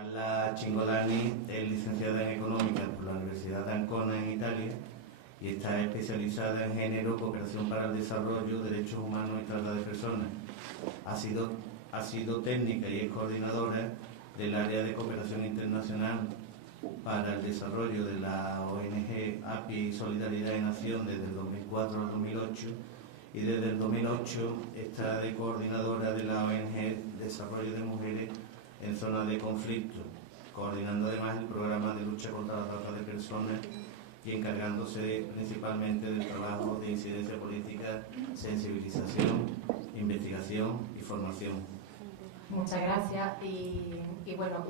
Carla Cingolani es licenciada en Económica por la Universidad de Ancona en Italia y está especializada en género, cooperación para el desarrollo, derechos humanos y trata de personas. Ha sido técnica y es coordinadora del área de cooperación internacional para el desarrollo de la ONG API Solidaridad en Acción desde el 2004 al 2008 y desde el 2008 está de coordinadora de la ONG Desarrollo de Mujeres en Zonas de Conflicto, coordinando además el programa de lucha contra la trata de personas y encargándose principalmente del trabajo de incidencia política, sensibilización, investigación y formación. Muchas gracias. Y bueno,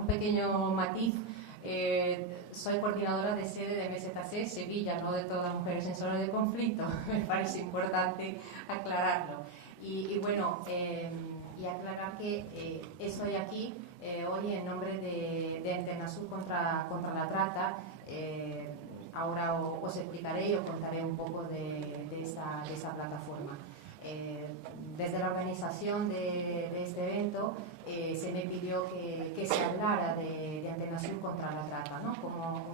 un pequeño matiz. Soy coordinadora de sede de MZC Sevilla, no de todas las mujeres en zonas de conflicto. Me parece importante aclararlo. Y bueno, y aclarar que estoy aquí hoy en nombre de Antenasur contra la trata. Ahora os explicaré y os contaré un poco de esa plataforma. Desde la organización de este evento se me pidió que se hablara de Antenasur contra la trata, ¿no? Como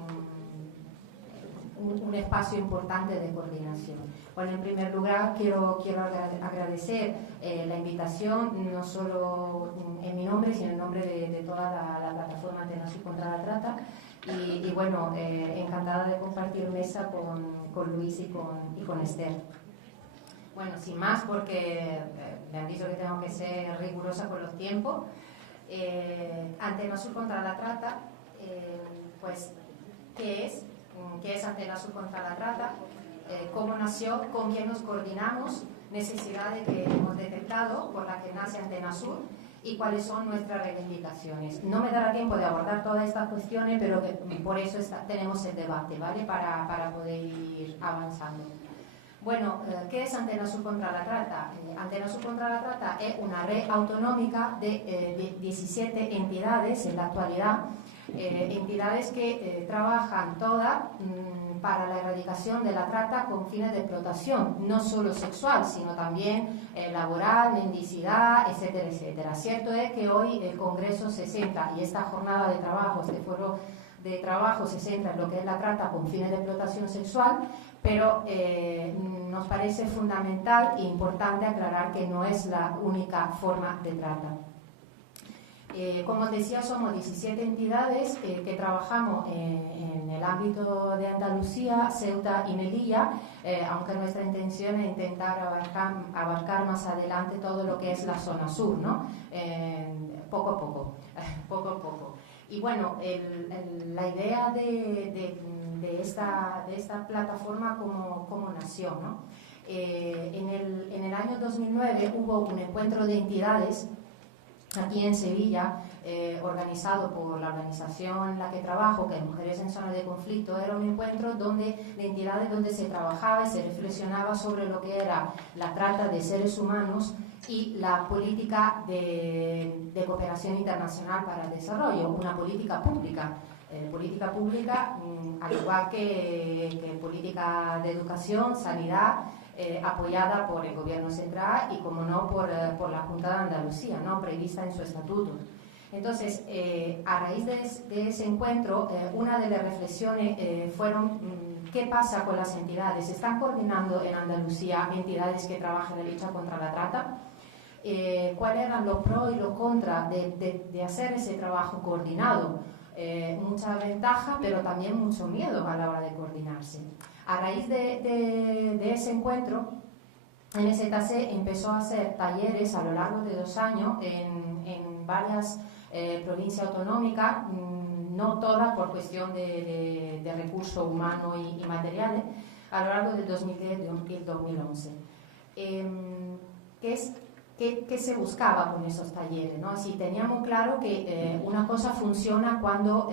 un espacio importante de coordinación. Bueno, en primer lugar quiero agradecer la invitación, no solo en mi nombre, sino en nombre de toda la plataforma Antenasur contra la trata. Y bueno, encantada de compartir mesa con Luis y con Esther. Bueno, sin más, porque me han dicho que tengo que ser rigurosa con los tiempos. Antenasur contra la trata, pues, ¿qué es? ¿Qué es Antenasur contra la trata? ¿Cómo nació? ¿Con quién nos coordinamos? Necesidades que hemos detectado por las que nace Antenasur y cuáles son nuestras reivindicaciones. No me dará tiempo de abordar todas estas cuestiones, pero por eso tenemos el debate, ¿vale? Para poder ir avanzando. Bueno, ¿qué es Antenasur contra la trata? Antenasur contra la trata es una red autonómica de 17 entidades en la actualidad, entidades que trabajan todas para la erradicación de la trata con fines de explotación, no solo sexual, sino también laboral, mendicidad, etcétera, etcétera. Cierto es que hoy el Congreso se centra, y esta jornada de trabajo, este foro de trabajo se centra en lo que es la trata con fines de explotación sexual, pero nos parece fundamental e importante aclarar que no es la única forma de trata. Como os decía, somos 17 entidades que trabajamos en el ámbito de Andalucía, Ceuta y Melilla, aunque nuestra intención es intentar abarcar más adelante todo lo que es la zona sur, ¿no? Poco a poco. Y bueno, la idea de esta plataforma como nació, ¿no? En el año 2009 hubo un encuentro de entidades aquí en Sevilla, organizado por la organización en la que trabajo, que es Mujeres en Zona de Conflicto. Era un encuentro de entidades donde se trabajaba y se reflexionaba sobre lo que era la trata de seres humanos y la política de cooperación internacional para el desarrollo, una política pública. Al igual que política de educación, sanidad, apoyada por el Gobierno central y, como no, por la Junta de Andalucía, ¿no? Prevista en su estatuto. Entonces, a raíz de ese encuentro, una de las reflexiones fueron ¿qué pasa con las entidades? ¿Se están coordinando en Andalucía entidades que trabajan en la lucha contra la trata? ¿Cuáles eran los pros y los contras de hacer ese trabajo coordinado? Mucha ventaja, pero también mucho miedo a la hora de coordinarse. A raíz de ese encuentro, MZC empezó a hacer talleres a lo largo de 2 años en varias provincias autonómicas, no todas por cuestión de recursos humanos y materiales, a lo largo del 2010 y 2011. ¿Qué se buscaba con esos talleres, ¿no? Si teníamos claro que una cosa funciona cuando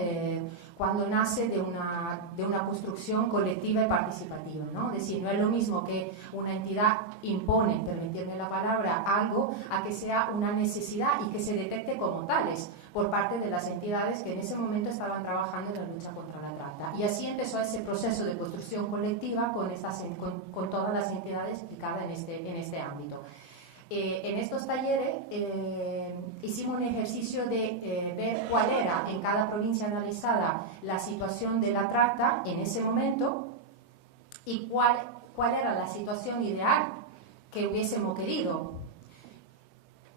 nace de una construcción colectiva y participativa, ¿no? Es decir, no es lo mismo que una entidad impone, permitirme la palabra, algo, a que sea una necesidad y que se detecte como tales por parte de las entidades que en ese momento estaban trabajando en la lucha contra la trata. Y así empezó ese proceso de construcción colectiva con todas las entidades implicadas en este ámbito. En estos talleres hicimos un ejercicio de ver cuál era en cada provincia analizada la situación de la trata en ese momento y cuál era la situación ideal que hubiésemos querido.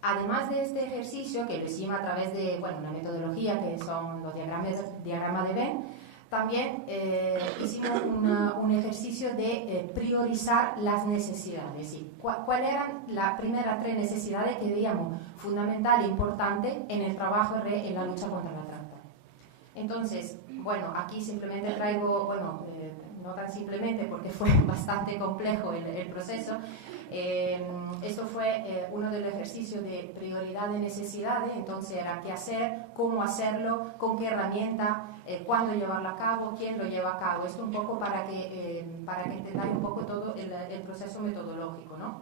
Además de este ejercicio, que lo hicimos a través de una metodología que son los diagramas de Venn, también hicimos un ejercicio de priorizar las necesidades. ¿Sí? ¿Cuáles eran las primeras 3 necesidades que veíamos fundamentales e importantes en el trabajo en la lucha contra la trata? Entonces, aquí simplemente traigo, no tan simplemente porque fue bastante complejo el proceso. Esto fue uno de los ejercicios de prioridad de necesidades, entonces era qué hacer, cómo hacerlo, con qué herramienta, cuándo llevarlo a cabo, quién lo lleva a cabo. Esto un poco para que entendáis un poco todo el proceso metodológico, ¿no?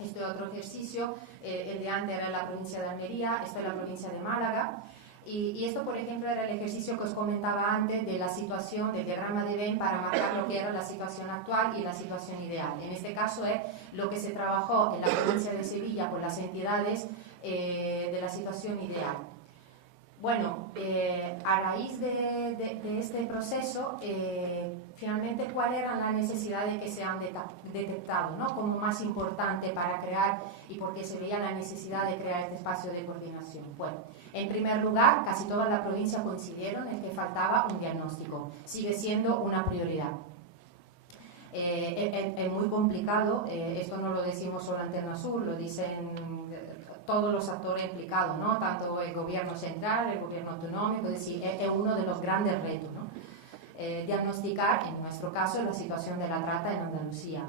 Este otro ejercicio, el de antes era en la provincia de Almería, esto es la provincia de Málaga. Y esto, por ejemplo, era el ejercicio que os comentaba antes de la situación, del diagrama de Venn, para marcar lo que era la situación actual y la situación ideal. En este caso es lo que se trabajó en la provincia de Sevilla con las entidades de la situación ideal. A raíz de este proceso, finalmente, ¿cuáles eran las necesidades que se han detectado, ¿no? Como más importante para crear y por qué se veía la necesidad de crear este espacio de coordinación? En primer lugar, casi toda la provincia coincidieron en que faltaba un diagnóstico. Sigue siendo una prioridad. Es muy complicado, esto no lo decimos solo Antena Sur, lo dicen todos los actores implicados, ¿no? Tanto el gobierno central, el gobierno autonómico, es decir, es uno de los grandes retos, ¿no? Diagnosticar, en nuestro caso, la situación de la trata en Andalucía.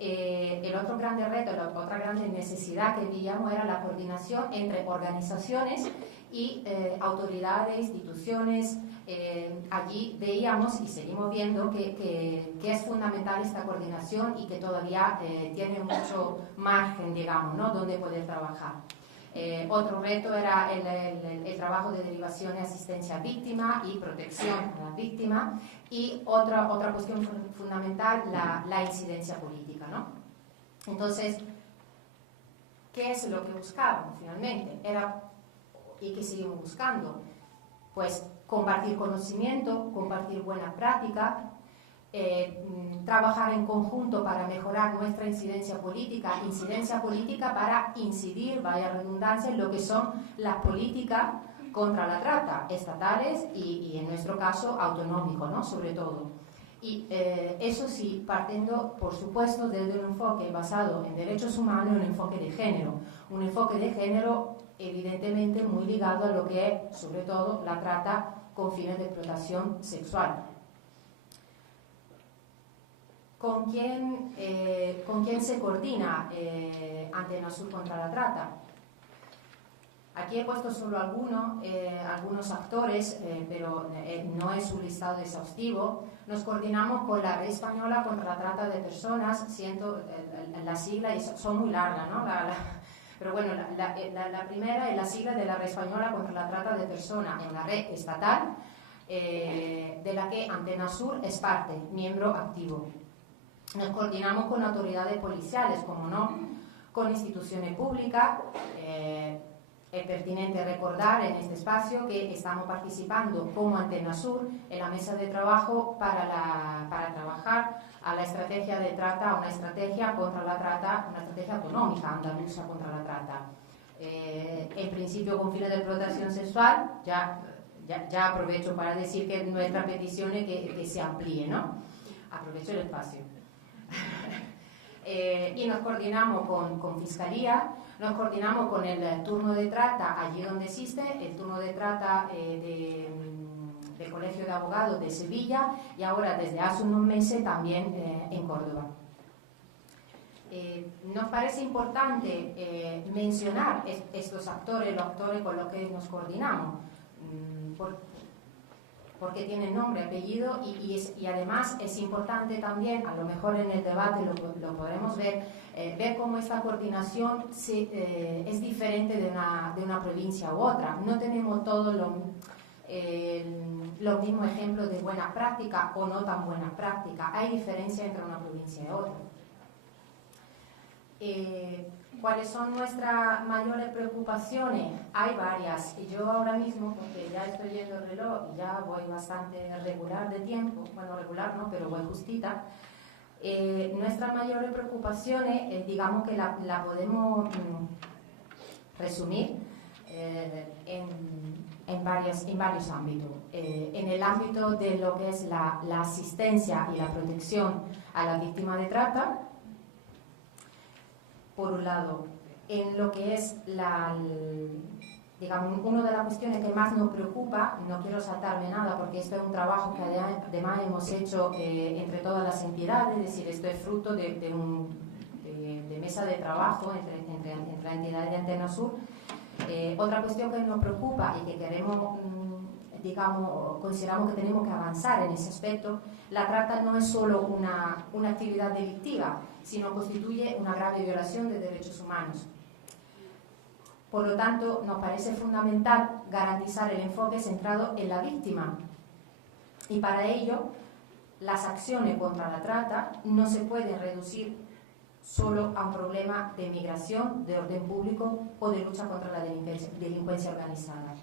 El otro grande reto, la otra grande necesidad que veíamos era la coordinación entre organizaciones y autoridades, instituciones. Allí veíamos y seguimos viendo que es fundamental esta coordinación y que todavía tiene mucho margen, digamos, ¿no? Donde poder trabajar. Otro reto era el trabajo de derivación y asistencia a víctima y protección a la víctima, y otra cuestión fundamental, la incidencia política, ¿no? Entonces, ¿qué es lo que buscábamos finalmente? ¿Y qué seguimos buscando? Pues compartir conocimiento, compartir buena práctica, trabajar en conjunto para mejorar nuestra incidencia política para incidir, vaya redundancia, en lo que son las políticas contra la trata, estatales y en nuestro caso autonómico, ¿no? Sobre todo. Y eso sí, partiendo, por supuesto, desde un enfoque basado en derechos humanos y un enfoque de género evidentemente muy ligado a lo que es, sobre todo, la trata con fines de explotación sexual. ¿Con quién se coordina Antena Sur contra la trata? Aquí he puesto solo algunos actores, pero no es un listado exhaustivo. Nos coordinamos con la Red Española contra la Trata de Personas, la sigla, y son muy largas, ¿no? Pero bueno, la primera es la sigla de la Red Española contra la Trata de Personas en la red estatal, de la que Antena Sur es parte, miembro activo. Nos coordinamos con autoridades policiales, como no, con instituciones públicas. Es pertinente recordar en este espacio que estamos participando como Antena Sur en la mesa de trabajo para trabajar a la estrategia de trata, a una estrategia contra la trata, una estrategia económica andaluza contra la trata. En principio con fines de explotación sexual, ya aprovecho para decir que nuestra petición es que se amplíe, ¿no? Aprovecho el espacio. Y nos coordinamos con Fiscalía, nos coordinamos con el turno de trata allí donde existe, el turno de trata del Colegio de Abogados de Sevilla, y ahora desde hace unos meses también en Córdoba. Nos parece importante mencionar estos actores, los actores con los que nos coordinamos, porque tienen nombre, apellido, y además es importante también, a lo mejor en el debate lo podremos ver cómo esta coordinación es diferente de una provincia u otra. No tenemos todos los mismos ejemplos de buena práctica o no tan buena práctica. Hay diferencia entre una provincia y otra. ¿Cuáles son nuestras mayores preocupaciones? Hay varias. Y yo ahora mismo, porque ya estoy viendo el reloj y ya voy bastante regular de tiempo, bueno, regular no, pero voy justita, nuestras mayores preocupaciones, digamos que la podemos resumir en varios ámbitos. En el ámbito de lo que es la asistencia y la protección a la víctima de trata, por un lado, en lo que es digamos, una de las cuestiones que más nos preocupa, no quiero saltarme nada porque esto es un trabajo que además hemos hecho entre todas las entidades, es decir, esto es fruto de mesa de trabajo entre la entidad de Antena Sur. Otra cuestión que nos preocupa y que queremos, digamos, consideramos que tenemos que avanzar en ese aspecto, la trata no es solo una actividad delictiva, sino constituye una grave violación de derechos humanos. Por lo tanto, nos parece fundamental garantizar el enfoque centrado en la víctima. Y para ello, las acciones contra la trata no se pueden reducir solo a un problema de migración, de orden público o de lucha contra la delincuencia organizada.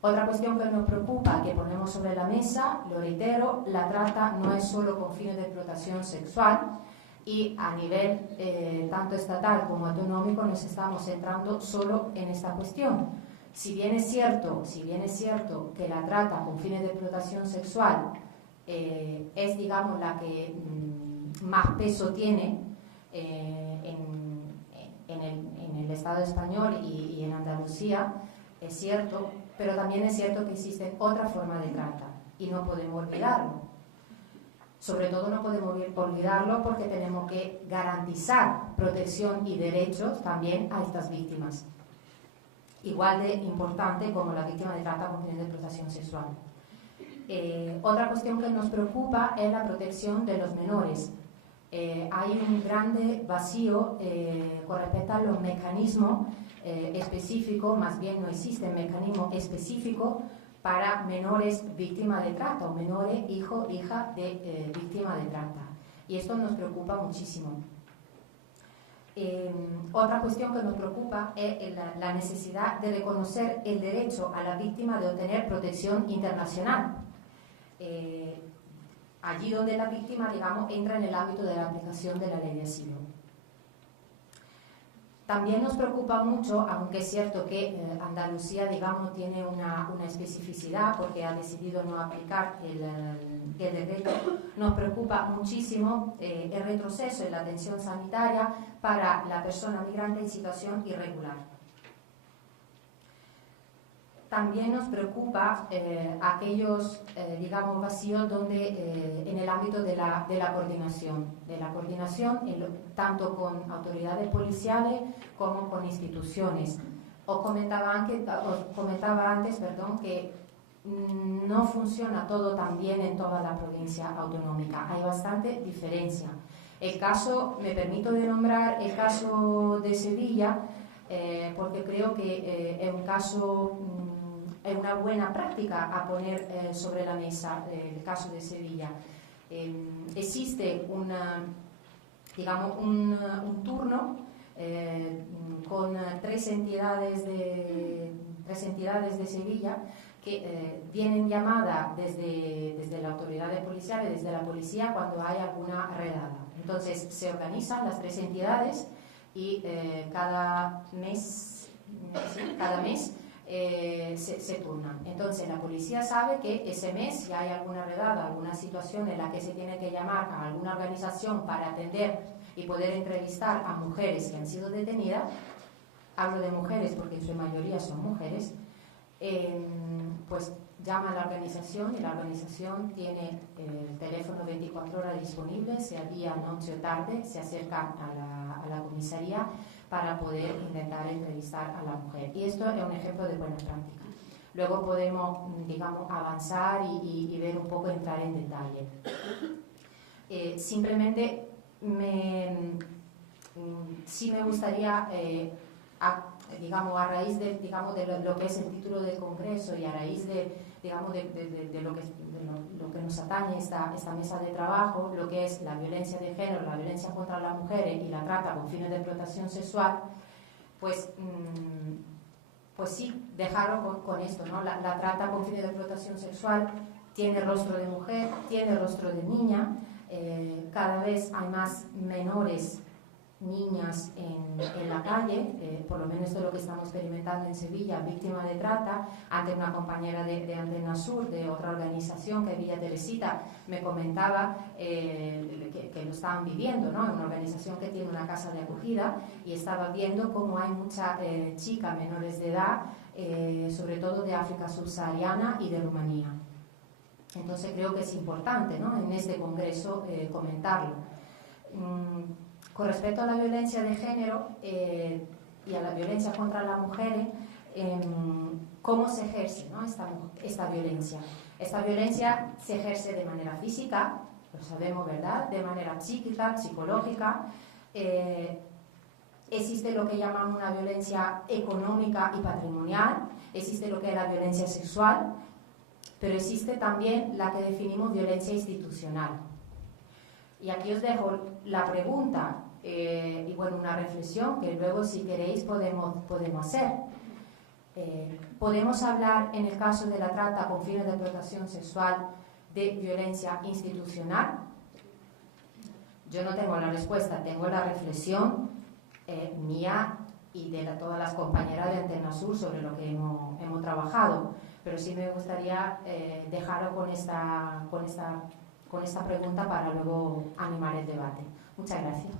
Otra cuestión que nos preocupa, que ponemos sobre la mesa, lo reitero, la trata no es solo con fines de explotación sexual y a nivel tanto estatal como autonómico nos estamos centrando solo en esta cuestión. Si bien es cierto que la trata con fines de explotación sexual es, digamos, la que más peso tiene en el Estado español y en Andalucía, es cierto, pero también es cierto que existen otras formas de trata y no podemos olvidarlo. Sobre todo no podemos olvidarlo porque tenemos que garantizar protección y derechos también a estas víctimas, igual de importante como la víctima de trata con fines de explotación sexual. Otra cuestión que nos preocupa es la protección de los menores. Hay un grande vacío con respecto a los mecanismos específicos, más bien no existe mecanismo específico para menores víctimas de trata o menores hijos, hijas de víctimas de trata. Y esto nos preocupa muchísimo. Otra cuestión que nos preocupa es la necesidad de reconocer el derecho a la víctima de obtener protección internacional. Allí donde la víctima, digamos, entra en el ámbito de la aplicación de la ley de asilo. También nos preocupa mucho, aunque es cierto que Andalucía, digamos, tiene una especificidad porque ha decidido no aplicar el decreto, nos preocupa muchísimo el retroceso en la atención sanitaria para la persona migrante en situación irregular. También nos preocupa aquellos, digamos, vacíos donde, en el ámbito de la coordinación, tanto con autoridades policiales como con instituciones. Os comentaba antes, que no funciona todo tan bien en toda la provincia autonómica. Hay bastante diferencia. Me permito de nombrar el caso de Sevilla, porque creo que es un caso... Es una buena práctica a poner sobre la mesa el caso de Sevilla. Existe un turno con tres entidades de Sevilla que vienen llamadas desde las autoridades policiales, desde la policía, cuando hay alguna redada. Entonces se organizan las tres entidades y cada mes se turnan. Entonces la policía sabe que ese mes, si hay alguna redada, alguna situación en la que se tiene que llamar a alguna organización para atender y poder entrevistar a mujeres que han sido detenidas, hablo de mujeres porque en su mayoría son mujeres, pues llama a la organización y la organización tiene el teléfono 24 horas disponible, sea día, noche o tarde, se acerca a la comisaría para poder intentar entrevistar a la mujer. Y esto es un ejemplo de buena práctica. Luego podemos, digamos, avanzar y ver un poco, entrar en detalle. Simplemente sí me gustaría digamos, a raíz de lo que es el título del Congreso y a raíz de lo que nos atañe esta mesa de trabajo, lo que es la violencia de género, la violencia contra las mujeres y la trata con fines de explotación sexual, pues sí, dejaron con esto, ¿no? La trata con fines de explotación sexual tiene rostro de mujer, tiene rostro de niña, cada vez hay más menores niñas en la calle, por lo menos esto es lo que estamos experimentando en Sevilla, víctima de trata. Ante una compañera de Antena Sur, de otra organización, que Villa Teresita, me comentaba que lo estaban viviendo, ¿no? Una organización que tiene una casa de acogida, y estaba viendo cómo hay muchas chicas menores de edad, sobre todo de África subsahariana y de Rumanía. Entonces creo que es importante, ¿no?, en este congreso comentarlo. Con respecto a la violencia de género y a la violencia contra las mujeres, ¿cómo se ejerce, ¿no?, esta violencia? Esta violencia se ejerce de manera física, lo sabemos, ¿verdad?, de manera psíquica, psicológica. Existe lo que llamamos una violencia económica y patrimonial, existe lo que es la violencia sexual, pero existe también la que definimos violencia institucional. Y aquí os dejo la pregunta y bueno, una reflexión que luego, si queréis, podemos hacer. ¿Podemos hablar, en el caso de la trata con fines de explotación sexual, de violencia institucional? Yo no tengo la respuesta, tengo la reflexión mía y de todas las compañeras de Antena Sur sobre lo que hemos trabajado, pero sí me gustaría dejarlo con esta pregunta para luego animar el debate. Muchas gracias.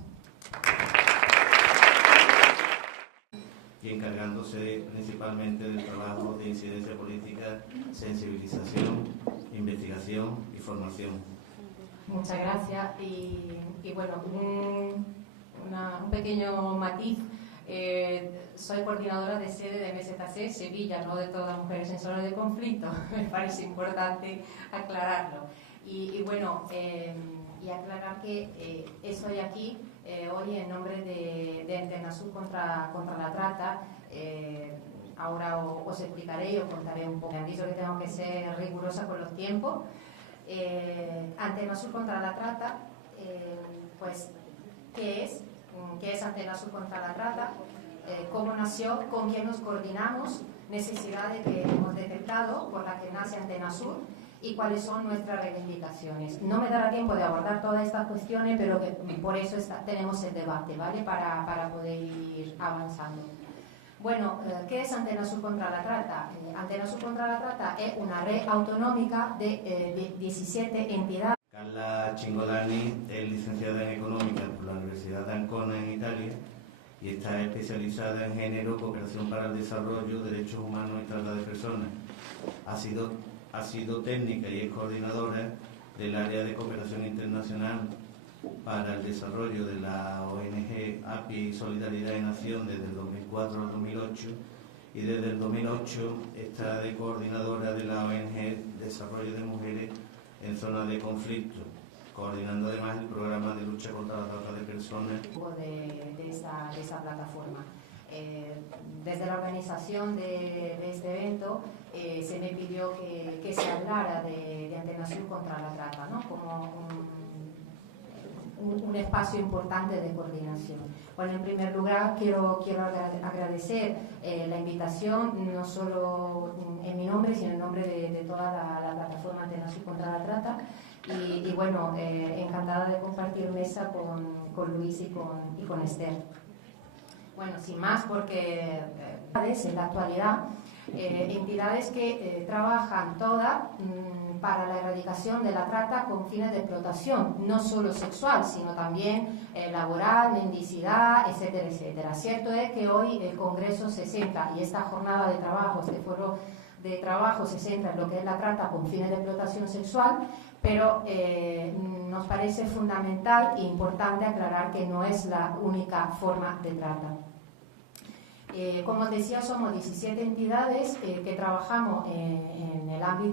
Y encargándose principalmente del trabajo de incidencia política, sensibilización, investigación y formación. Muchas gracias. Y bueno, un pequeño matiz. Soy coordinadora de sede de MZC Sevilla, no de todas las mujeres en zona de conflicto. Me parece importante aclararlo. Y bueno, y aclarar que estoy aquí hoy en nombre de Antena Sur contra la trata. Ahora os explicaré y os contaré un poco. Me han dicho que tengo que ser rigurosa con los tiempos. Antena Sur contra la trata, pues, ¿qué es? ¿Qué es Antena Sur contra la trata? ¿Cómo nació? ¿Con quién nos coordinamos? Necesidades que hemos detectado por la que nace Antena Sur y cuáles son nuestras reivindicaciones. No me dará tiempo de abordar todas estas cuestiones, pero por eso tenemos el debate, ¿vale? Para poder ir avanzando. Bueno, ¿qué es Antena Sur contra la trata? Antena Sur contra la trata es una red autonómica de 17 entidades. Carla Cingolani es licenciada en Económica por la Universidad de Ancona en Italia y está especializada en género, cooperación para el desarrollo, derechos humanos y trata de personas. Ha sido técnica y es coordinadora del área de cooperación internacional para el desarrollo de la ONG API Solidaridad de Nación desde el 2004 al 2008 y desde el 2008 está de coordinadora de la ONG Desarrollo de Mujeres en Zonas de Conflicto, coordinando además el programa de lucha contra la trata de personas. De esa plataforma. Desde la organización de este evento se me pidió que se hablara de Antena Sur contra la trata, ¿no?, como un espacio importante de coordinación. Bueno, en primer lugar quiero agradecer la invitación, no solo en mi nombre, sino en nombre de toda la plataforma Antena Sur contra la trata. Y bueno, encantada de compartir mesa con Luis y con Esther. Bueno, sin más, porque en la actualidad, entidades que trabajan todas para la erradicación de la trata con fines de explotación, no solo sexual, sino también laboral, mendicidad, etcétera, etcétera. Cierto es que hoy el Congreso se centra, y esta jornada de trabajo, este foro de trabajo se centra en lo que es la trata con fines de explotación sexual, pero nos parece fundamental e importante aclarar que no es la única forma de trata. Como os decía, somos 17 entidades que trabajamos en el ámbito